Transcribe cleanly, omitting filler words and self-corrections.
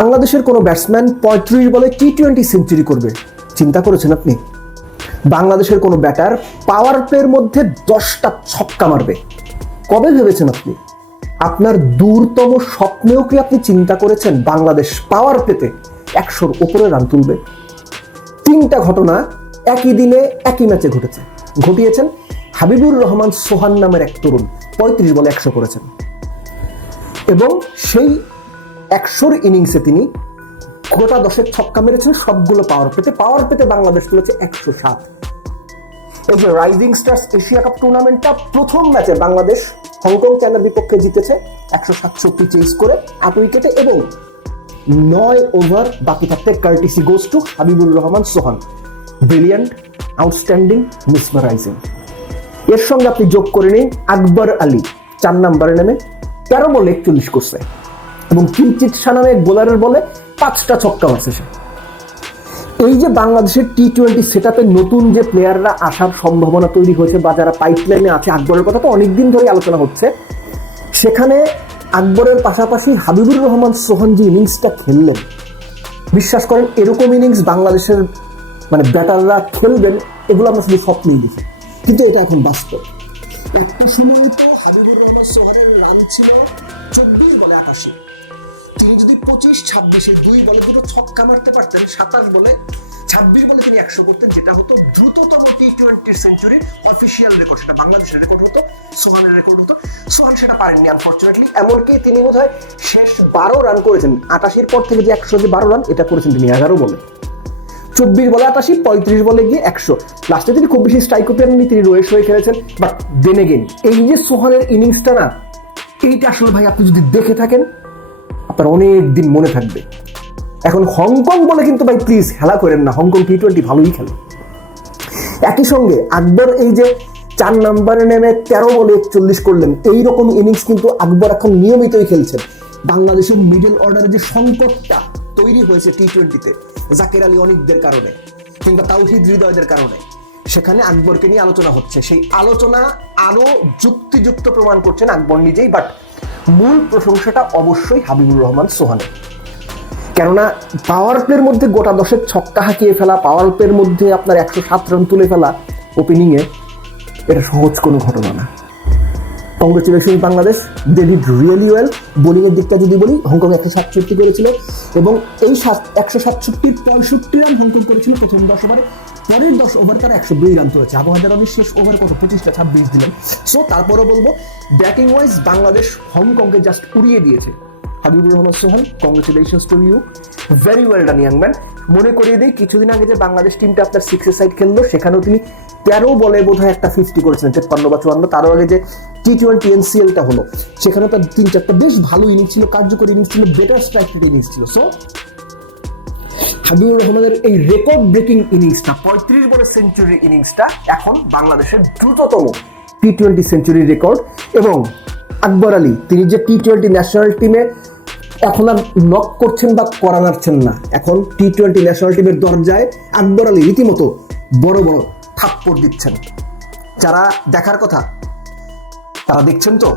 বাংলাদেশের কোনো ব্যাটসম্যান ৩৫ বলে টি-20 সেঞ্চুরি করবে, চিন্তা করেছেন আপনি? বাংলাদেশের কোনো ব্যাটার পাওয়ার প্লের মধ্যে 10টা ছক্কা মারবে, কবে ভেবেছেন আপনি? আপনার দূরতম স্বপ্নেও কি আপনি চিন্তা করেছেন বাংলাদেশ পাওয়ার প্লেতে 100-র উপরে রান তুলবে? 3টা ঘটনা একই দিনে একই ম্যাচে ঘটিয়েছেন হাবিবুর রহমান সোহান নামের এক তরুণ 35 বলে 100 করেছেন, এবং সেই 100-র ইনিংসে তিনি গোটা 10 ছক্কা মেরেছেন, সবগুলো পাওয়ার পেতে বাংলাদেশ তুলেছে 107। এই যে রাইজিং স্টার্স এশিয়া কাপ টুর্নামেন্টটা প্রথম ম্যাচে বাংলাদেশ হংকং চায়নার বিপক্ষে জিতেছে 167 চেস করে 8 উইকেটে, এবং 9 ওভার বাকি থাকতে courtesy goes to Habibur Rahman Sohan. Brilliant, outstanding, mesmerising. এর সঙ্গে আপনি যোগ করে নিন আকবর আলী 4 নম্বরে নেমে 13 বলে 41 করছে, এবং কিঞ্চিত শাহ নামে এক বোলারের বলে 5টা ছক্কা মারছে সে। এই যে বাংলাদেশের টি-20 সেটআপে নতুন যে প্লেয়াররা আসার সম্ভাবনা তৈরি হয়েছে বা যারা পাইপলাইনে আছে, আকবরের কথা তো অনেকদিন ধরে আলোচনা হচ্ছে, সেখানে আকবরের পাশাপাশি হাবিবুর রহমান সোহান যে ইনিংসটা খেললেন, বিশ্বাস করেন এরকম ইনিংস বাংলাদেশের ব্যাটাররা খেলবেন এগুলো আমরা শুধু স্বপ্নেই দেখি, কিন্তু এটা এখন বাস্তব। একটা সময় তো হাবিবুর রহমান সোহানের রান ছিল 24 বলে 81, তিনি যদি 25-26-এ 2 বলে দুটো ছক্কা মারতে পারতেন, 27 বলে 26 বলে তিনি 100 করতেন, যেটা হতো দ্রুততম টি-20 সেঞ্চুরির অফিসিয়াল রেকর্ড। সেটা বাংলাদেশের রেকর্ড হতো, সোহানের রেকর্ড হতো। সোহান সেটা পারেননি আনফরচুনেটলি, এমনকি তিনি বোধহয় শেষ 12 রান করেছেন 88-এর পর থেকে, যে 100 যে 12 রান এটা করেছেন তিনি 11 বলে, 24 বলে 88, 35 বলে গিয়ে 100। লাস্টে তিনি খুব বেশি স্ট্রাইক করতে পারেননি, তিনি রয়েস হয়ে খেলেছেন। বাট দেন এগেইন এই যে সোহানের ইনিংসটা না, এইটা আসলে ভাই আপনি যদি দেখে থাকেন আপনার অনেক দিন মনে থাকবে। এখন হংকং বলে কিন্তু ভাই প্লিজ খেলা করেন না, হংকং টি-20 ভালোই খেলে। একই সঙ্গে আকবর এই যে 4 নম্বরে নেমে 13 বলে 41 করলেন, এইরকম ইনিংস কিন্তু আকবর এখন নিয়মিতই খেলছেন। বাংলাদেশের মিডল অর্ডারে যে সংকটটা তৈরি হয়েছে টি-20-তে জাকের আলী অনিকদের কারণে কিংবা তাওহিদ হৃদয়দের কারণে, সেখানে আকবরকে নিয়ে আলোচনা হচ্ছে। সেই আলোচনা আরো যুক্তিযুক্ত প্রমাণ করছেন আকবর নিজেই, বাট মূল প্রশংসাটা অবশ্যই হাবিবুর রহমান সোহানের। কেননা পাওয়ার প্লের মধ্যে গোটা 10 ছক্কা হাঁকিয়ে ফেলা, পাওয়ার প্লের মধ্যে আপনার 107 রান তুলে ফেলা ওপেনিংয়ে, এটা সহজ কোনো ঘটনা না। Congratulations Bangladesh, they did really well. বোলিংয়ের দিকটা যদি বলি, হংকং 167 করেছিল, এবং এই 167-র 65 রান হংকং করেছিল প্রথম 10 ওভারে। পরের 10 ওভার তারা 102 রান তুলেছে। আবহাওয়ার অনেক শেষ ওভার কত 25টা 26 দিলেন। সো তারপরে বলবো ব্যাটিং ওয়াইজ বাংলাদেশ হংকংকে জাস্ট উড়িয়ে দিয়েছে। Habibur Rahman Sohan, congratulations to you, very well done young man. মনে করিয়ে দিই, কিছুদিন আগে যে বাংলাদেশ টিমটা আপনার 6 সাইড খেললো, সেখানেও তিনি 13 বলে বোধহয় একটা 50 করেছিলেন, 53 বা 54। তারও আগে যে টি-20 এনসিএলটা হলো, সেখানেও তার 3-4টা বেশ ভালো ইনিংস ছিল, কার্যকরী ইনিংস ছিল, বেটার স্ট্রাইক রেট ইনিংস ছিল। সো হাবিবুর রহমানের এই রেকর্ড ব্রেকিং ইনিংসটা, 35 বলে সেঞ্চুরি ইনিংসটা এখন বাংলাদেশের দ্রুততম টি-20 সেঞ্চুরি রেকর্ড। এবং আকবর আলী, তিনি যে টি-20 ন্যাশনাল টিমে এখন আর নক করছেন বা করা নাড়ছেন না, এখন টি-20 ন্যাশনাল টিমের দরজায় আকবর আলী রীতিমতো বড় বড় থাপ্পড় দিচ্ছেন। যারা দেখার কথা তারা দেখছেন তো।